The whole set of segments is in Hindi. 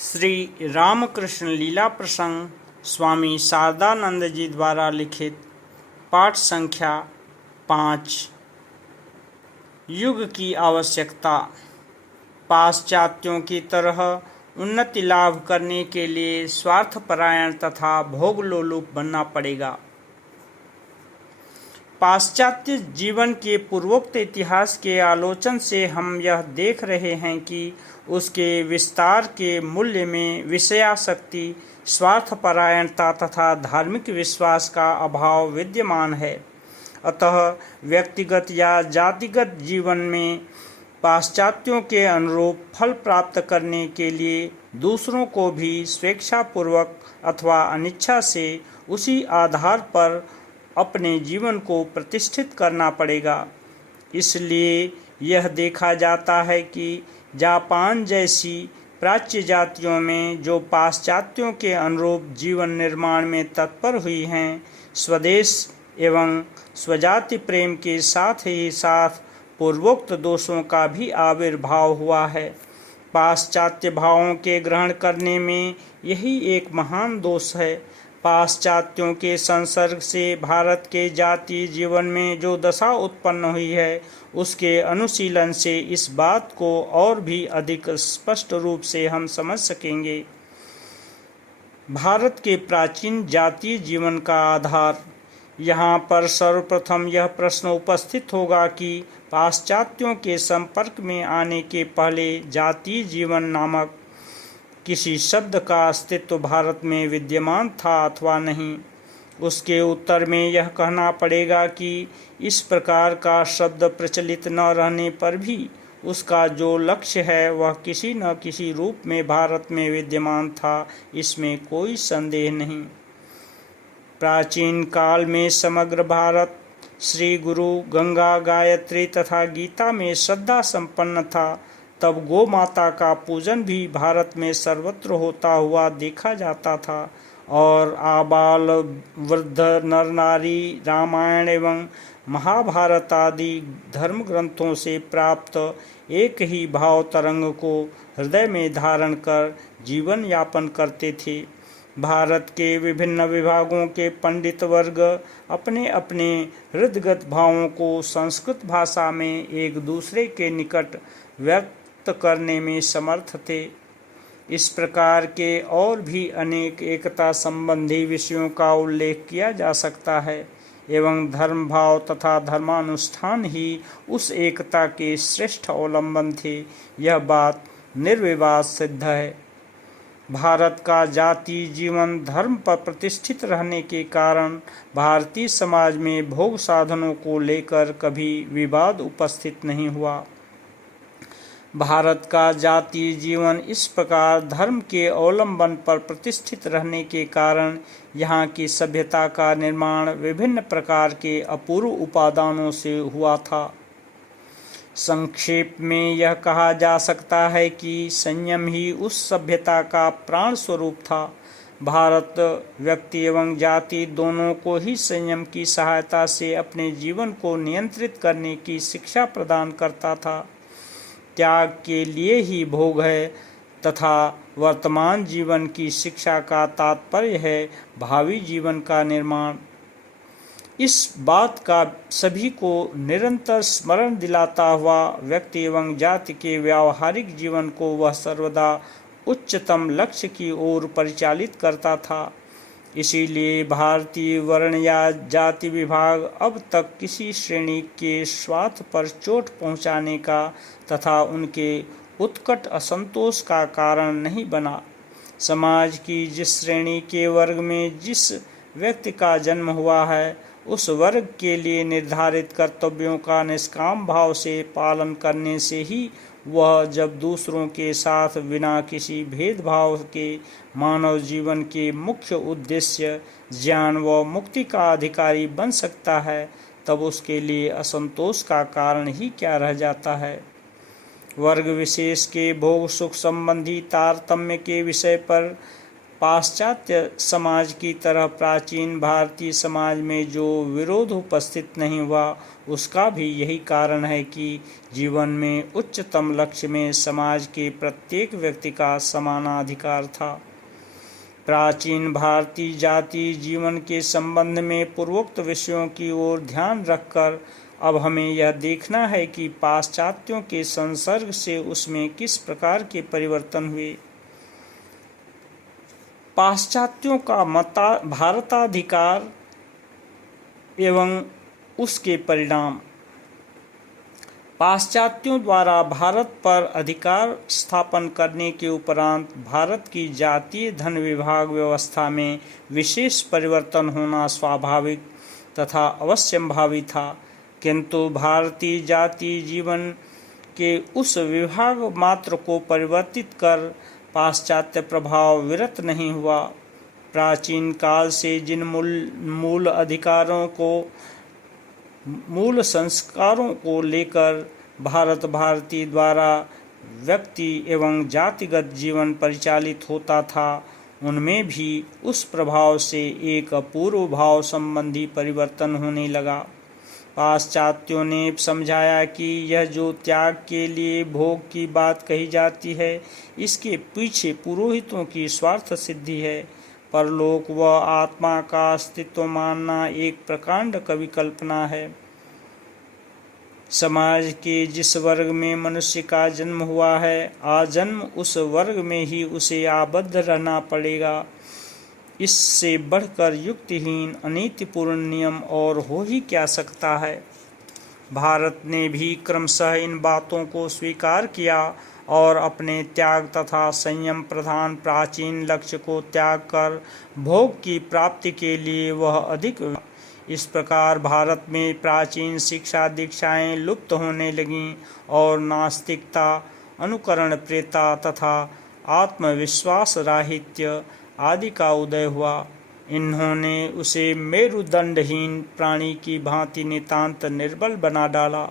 श्री रामकृष्ण लीला प्रसंग स्वामी शारदानंद जी द्वारा लिखित पाठ संख्या 5। युग की आवश्यकता। पाश्चात्यों की तरह उन्नति लाभ करने के लिए स्वार्थपरायण तथा भोगलोलुप बनना पड़ेगा। पाश्चात्य जीवन के पूर्वोक्त इतिहास के आलोचन से हम यह देख रहे हैं कि उसके विस्तार के मूल्य में विषयासक्ति, स्वार्थपरायणता तथा धार्मिक विश्वास का अभाव विद्यमान है। अतः व्यक्तिगत या जातिगत जीवन में पाश्चात्यों के अनुरूप फल प्राप्त करने के लिए दूसरों को भी स्वेच्छापूर्वक अथवा अनिच्छा से उसी आधार पर अपने जीवन को प्रतिष्ठित करना पड़ेगा। इसलिए यह देखा जाता है कि जापान जैसी प्राच्य जातियों में जो पाश्चात्यों के अनुरूप जीवन निर्माण में तत्पर हुई हैं, स्वदेश एवं स्वजाति प्रेम के साथ ही साथ पूर्वोक्त दोषों का भी आविर्भाव हुआ है। पाश्चात्य भावों के ग्रहण करने में यही एक महान दोष है। पाश्चात्यों के संसर्ग से भारत के जातीय जीवन में जो दशा उत्पन्न हुई है, उसके अनुशीलन से इस बात को और भी अधिक स्पष्ट रूप से हम समझ सकेंगे। भारत के प्राचीन जातीय जीवन का आधार। यहाँ पर सर्वप्रथम यह प्रश्न उपस्थित होगा कि पाश्चात्यों के संपर्क में आने के पहले जातीय जीवन नामक किसी शब्द का अस्तित्व भारत में विद्यमान था अथवा नहीं। उसके उत्तर में यह कहना पड़ेगा कि इस प्रकार का शब्द प्रचलित न रहने पर भी उसका जो लक्ष्य है वह किसी न किसी रूप में भारत में विद्यमान था, इसमें कोई संदेह नहीं। प्राचीन काल में समग्र भारत श्री गुरु, गंगा, गायत्री तथा गीता में श्रद्धा संपन्न था। तब गौ माता का पूजन भी भारत में सर्वत्र होता हुआ देखा जाता था और आबाल वृद्ध नर नारी रामायण एवं महाभारत आदि धर्म ग्रंथों से प्राप्त एक ही भाव तरंग को हृदय में धारण कर जीवन यापन करते थे। भारत के विभिन्न विभागों के पंडित वर्ग अपने अपने हृदगत भावों को संस्कृत भाषा में एक दूसरे के निकट व्यक्त करने में समर्थ थे। इस प्रकार के और भी अनेक एकता संबंधी विषयों का उल्लेख किया जा सकता है एवं धर्म भाव तथा धर्मानुष्ठान ही उस एकता के श्रेष्ठ अवलंबन थे। यह बात निर्विवाद सिद्ध है। भारत का जातीय जीवन धर्म पर प्रतिष्ठित रहने के कारण भारतीय समाज में भोग साधनों को लेकर कभी विवाद उपस्थित नहीं हुआ। भारत का जातीय जीवन इस प्रकार धर्म के अवलंबन पर प्रतिष्ठित रहने के कारण यहाँ की सभ्यता का निर्माण विभिन्न प्रकार के अपूर्व उपादानों से हुआ था। संक्षेप में यह कहा जा सकता है कि संयम ही उस सभ्यता का प्राण स्वरूप था। भारत व्यक्ति एवं जाति दोनों को ही संयम की सहायता से अपने जीवन को नियंत्रित करने की शिक्षा प्रदान करता था। त्याग के लिए ही भोग है तथा वर्तमान जीवन की शिक्षा का तात्पर्य है भावी जीवन का निर्माण। इस बात का सभी को निरंतर स्मरण दिलाता हुआ व्यक्ति एवं जाति के व्यावहारिक जीवन को वह सर्वदा उच्चतम लक्ष्य की ओर परिचालित करता था। इसीलिए भारतीय वर्ण या जाति विभाग अब तक किसी श्रेणी के स्वार्थ पर चोट पहुंचाने का तथा उनके उत्कट असंतोष का कारण नहीं बना। समाज की जिस श्रेणी के वर्ग में जिस व्यक्ति का जन्म हुआ है, उस वर्ग के लिए निर्धारित कर्तव्यों का निष्काम भाव से पालन करने से ही वह जब दूसरों के साथ बिना किसी भेदभाव के मानव जीवन के मुख्य उद्देश्य ज्ञान व मुक्ति का अधिकारी बन सकता है, तब उसके लिए असंतोष का कारण ही क्या रह जाता है। वर्ग विशेष के भोग सुख संबंधी तारतम्य के विषय पर पाश्चात्य समाज की तरह प्राचीन भारतीय समाज में जो विरोध उपस्थित नहीं हुआ, उसका भी यही कारण है कि जीवन में उच्चतम लक्ष्य में समाज के प्रत्येक व्यक्ति का समानाधिकार था। प्राचीन भारतीय जाति जीवन के संबंध में पूर्वोक्त विषयों की ओर ध्यान रखकर अब हमें यह देखना है कि पाश्चात्यों के संसर्ग से उसमें किस प्रकार के परिवर्तन हुए। पाश्चात्यों का भारताधिकार एवं उसके परिणाम। पाश्चात्यों द्वारा भारत पर अधिकार स्थापन करने के उपरांत भारत की जातीय धन विभाग व्यवस्था में विशेष परिवर्तन होना स्वाभाविक तथा अवश्यंभावी था, किंतु भारतीय जातीय जीवन के उस विभाग मात्र को परिवर्तित कर पाश्चात्य प्रभाव विरत नहीं हुआ। प्राचीन काल से जिन मूल अधिकारों को मूल संस्कारों को लेकर भारतीय द्वारा व्यक्ति एवं जातिगत जीवन परिचालित होता था, उनमें भी उस प्रभाव से एक अपूर्व भाव संबंधी परिवर्तन होने लगा। पाश्चात्यों ने समझाया कि यह जो त्याग के लिए भोग की बात कही जाती है, इसके पीछे पुरोहितों की स्वार्थ सिद्धि है। परलोक व आत्मा का अस्तित्व मानना एक प्रकांड कविकल्पना है। समाज के जिस वर्ग में मनुष्य का जन्म हुआ है, आजन्म उस वर्ग में ही उसे आबद्ध रहना पड़ेगा। इससे बढ़कर युक्तिहीन अनीतिपूर्ण नियम और हो ही क्या सकता है। भारत ने भी क्रमशः इन बातों को स्वीकार किया और अपने त्याग तथा संयम प्रधान प्राचीन लक्ष्य को त्याग कर भोग की प्राप्ति के लिए वह अधिक। इस प्रकार भारत में प्राचीन शिक्षा दीक्षाएं लुप्त होने लगीं और नास्तिकता, अनुकरण प्रियता तथा आत्मविश्वास राहित्य आदि का उदय हुआ। इन्होंने उसे मेरुदंडहीन प्राणी की भांति नितांत निर्बल बना डाला।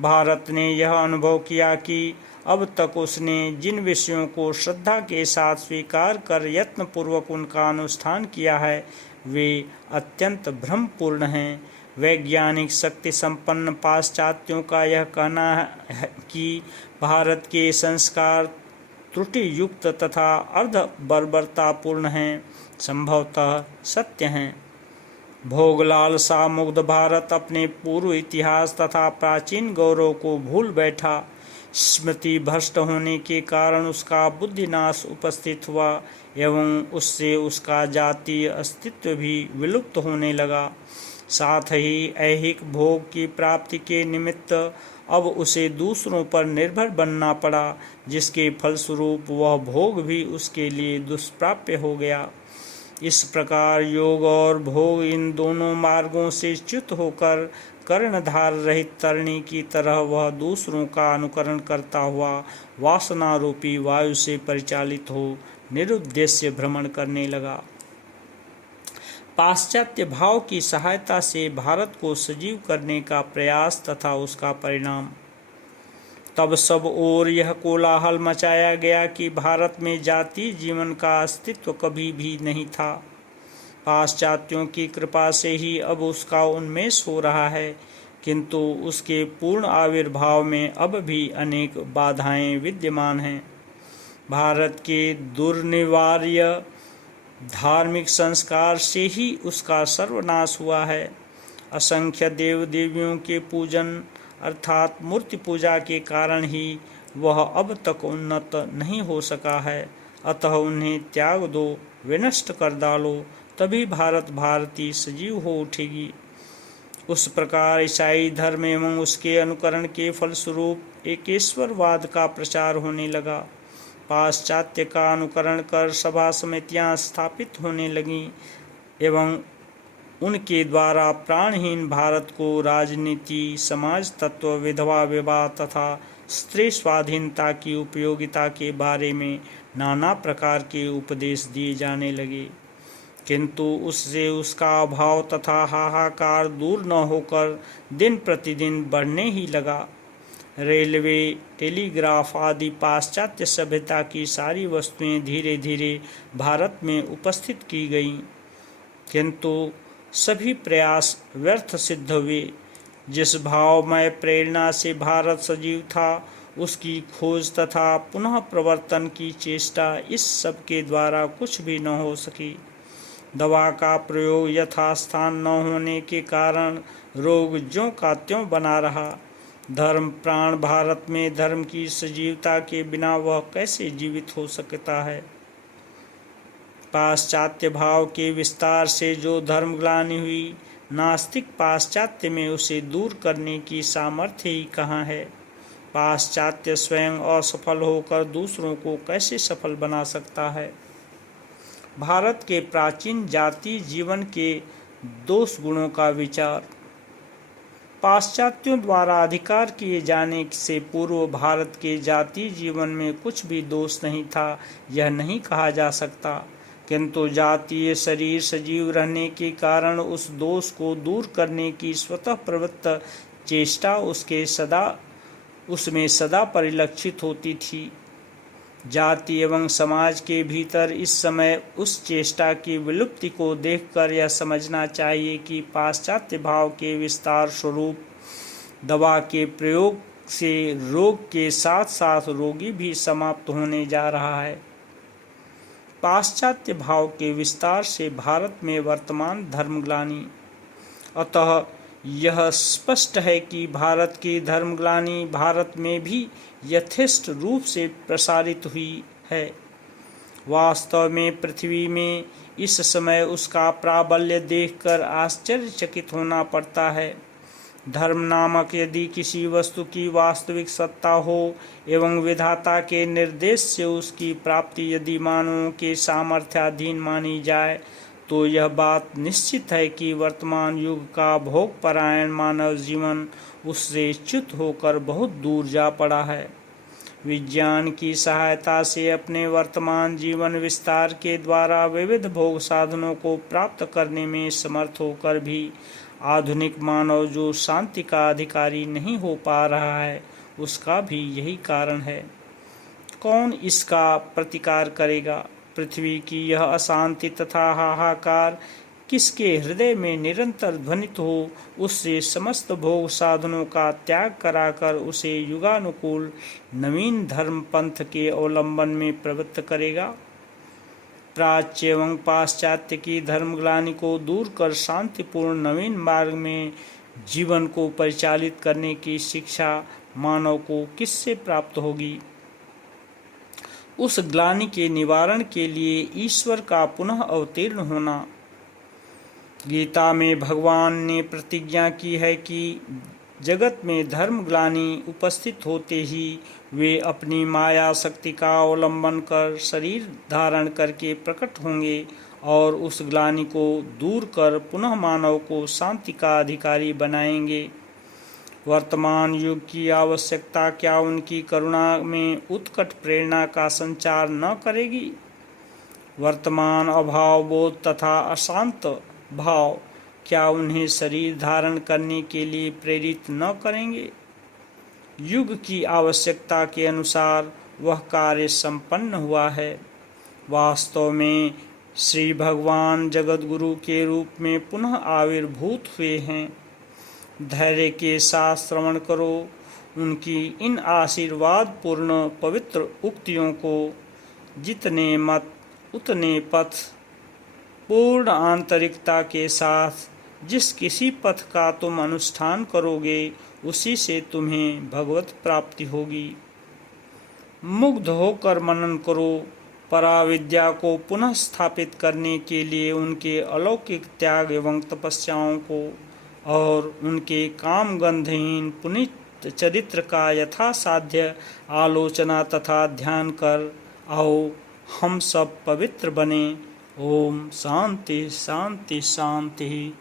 भारत ने यह अनुभव किया कि अब तक उसने जिन विषयों को श्रद्धा के साथ स्वीकार कर यत्नपूर्वक उनका अनुष्ठान किया है, वे अत्यंत भ्रमपूर्ण हैं। वैज्ञानिक शक्ति संपन्न पाश्चात्यों का यह कहना है कि भारत के संस्कार त्रुटि युक्त तथा अर्ध बर्बरतापूर्ण हैं, संभवतः सत्य हैं। भोग लालसा मुग्ध भारत अपने पूर्व इतिहास तथा प्राचीन गौरव को भूल बैठा। स्मृति भ्रष्ट होने के कारण उसका बुद्धिनाश उपस्थित हुआ एवं उससे उसका जातीय अस्तित्व भी विलुप्त होने लगा। साथ ही ऐहिक भोग की प्राप्ति के निमित्त अब उसे दूसरों पर निर्भर बनना पड़ा, जिसके फलस्वरूप वह भोग भी उसके लिए दुष्प्राप्य हो गया। इस प्रकार योग और भोग इन दोनों मार्गों से च्युत होकर कर्णधार रहित तरणी की तरह वह दूसरों का अनुकरण करता हुआ वासना रूपी वायु से परिचालित हो निरुद्देश्य भ्रमण करने लगा। पाश्चात्य भाव की सहायता से भारत को सजीव करने का प्रयास तथा उसका परिणाम। तब सब ओर यह कोलाहल मचाया गया कि भारत में जातीय जीवन का अस्तित्व कभी भी नहीं था। पाश्चात्यों की कृपा से ही अब उसका उन्मेष हो रहा है, किंतु उसके पूर्ण आविर्भाव में अब भी अनेक बाधाएं विद्यमान हैं। भारत के दुर्निवार्य धार्मिक संस्कार से ही उसका सर्वनाश हुआ है। असंख्य देव देवियों के पूजन अर्थात मूर्ति पूजा के कारण ही वह अब तक उन्नत नहीं हो सका है। अतः उन्हें त्याग दो, विनष्ट कर डालो, तभी भारतीय सजीव हो उठेगी। उस प्रकार ईसाई धर्म एवं उसके अनुकरण के फलस्वरूप एकेश्वरवाद का प्रचार होने लगा। पाश्चात्य का अनुकरण कर सभा समितियां स्थापित होने लगीं एवं उनके द्वारा प्राणहीन भारत को राजनीति, समाज तत्व, विधवा विवाह तथा स्त्री स्वाधीनता की उपयोगिता के बारे में नाना प्रकार के उपदेश दिए जाने लगे, किंतु उससे उसका अभाव तथा हाहाकार दूर न होकर दिन प्रतिदिन बढ़ने ही लगा। रेलवे, टेलीग्राफ आदि पाश्चात्य सभ्यता की सारी वस्तुएं धीरे धीरे भारत में उपस्थित की गईं, किंतु सभी प्रयास व्यर्थ सिद्ध हुए। जिस भावमय प्रेरणा से भारत सजीव था, उसकी खोज तथा पुनः प्रवर्तन की चेष्टा, इस सब के द्वारा कुछ भी न हो सकी। दवा का प्रयोग यथास्थान न होने के कारण रोग ज्यों का त्यों बना रहा। धर्म प्राण भारत में धर्म की सजीवता के बिना वह कैसे जीवित हो सकता है। पाश्चात्य भाव के विस्तार से जो धर्मग्लानि हुई, नास्तिक पाश्चात्य में उसे दूर करने की सामर्थ्य ही कहाँ है। पाश्चात्य स्वयं असफल होकर दूसरों को कैसे सफल बना सकता है। भारत के प्राचीन जाति जीवन के दोष गुणों का विचार। पाश्चात्यों द्वारा अधिकार किए जाने से पूर्व भारत के जाति जीवन में कुछ भी दोष नहीं था, यह नहीं कहा जा सकता, किंतु जातीय शरीर सजीव रहने के कारण उस दोष को दूर करने की स्वतः प्रवृत्त चेष्टा उसमें सदा परिलक्षित होती थी। जाति एवं समाज के भीतर इस समय उस चेष्टा की विलुप्ति को देखकर यह समझना चाहिए कि पाश्चात्य भाव के विस्तार स्वरूप दवा के प्रयोग से रोग के साथ साथ रोगी भी समाप्त होने जा रहा है। पाश्चात्य भाव के विस्तार से भारत में वर्तमान धर्मग्लानि। अतः यह स्पष्ट है कि भारत की धर्मग्लानि भारत में भी यथेष्ट रूप से प्रसारित हुई है। वास्तव में पृथ्वी में इस समय उसका प्राबल्य देखकर आश्चर्यचकित होना पड़ता है। धर्म नामक यदि किसी वस्तु की वास्तविक सत्ता हो एवं विधाता के निर्देश से उसकी प्राप्ति यदि मानवों के सामर्थ्याधीन मानी जाए, तो यह बात निश्चित है कि वर्तमान युग का भोगपरायण मानव जीवन उससे च्युत होकर बहुत दूर जा पड़ा है। विज्ञान की सहायता से अपने वर्तमान जीवन विस्तार के द्वारा विविध भोग साधनों को प्राप्त करने में समर्थ होकर भी आधुनिक मानव जो शांति का अधिकारी नहीं हो पा रहा है, उसका भी यही कारण है। कौन इसका प्रतिकार करेगा। पृथ्वी की यह अशांति तथा हाहाकार किसके हृदय में निरंतर ध्वनित हो, उससे समस्त भोग साधनों का त्याग कराकर उसे युगानुकूल नवीन धर्म पंथ के अवलंबन में प्रवृत्त करेगा। प्राच्य एवं पाश्चात्य की धर्मग्लानि को दूर कर शांतिपूर्ण नवीन मार्ग में जीवन को परिचालित करने की शिक्षा मानव को किससे प्राप्त होगी। उस ग्लानि के निवारण के लिए ईश्वर का पुनः अवतीर्ण होना। गीता में भगवान ने प्रतिज्ञा की है कि जगत में धर्मग्लानि उपस्थित होते ही वे अपनी माया शक्ति का अवलंबन कर शरीर धारण करके प्रकट होंगे और उस ग्लानि को दूर कर पुनः मानव को शांति का अधिकारी बनाएंगे। वर्तमान युग की आवश्यकता क्या उनकी करुणा में उत्कट प्रेरणा का संचार न करेगी। वर्तमान अभाव बोध तथा अशांत भाव क्या उन्हें शरीर धारण करने के लिए प्रेरित न करेंगे। युग की आवश्यकता के अनुसार वह कार्य संपन्न हुआ है। वास्तव में श्री भगवान जगत गुरु के रूप में पुनः आविर्भूत हुए हैं। धैर्य के साथ श्रवण करो उनकी इन आशीर्वाद पूर्ण पवित्र उक्तियों को। जितने मत उतने पथ। पूर्ण आंतरिकता के साथ जिस किसी पथ का तुम अनुष्ठान करोगे, उसी से तुम्हें भगवत प्राप्ति होगी। मुग्ध होकर मनन करो। पराविद्या को पुनः स्थापित करने के लिए उनके अलौकिक त्याग एवं तपस्याओं को और उनके काम गंधहीन पुनीत चरित्र का यथासाध्य आलोचना तथा ध्यान कर आओ हम सब पवित्र बने। ओम शांति शांति शांति।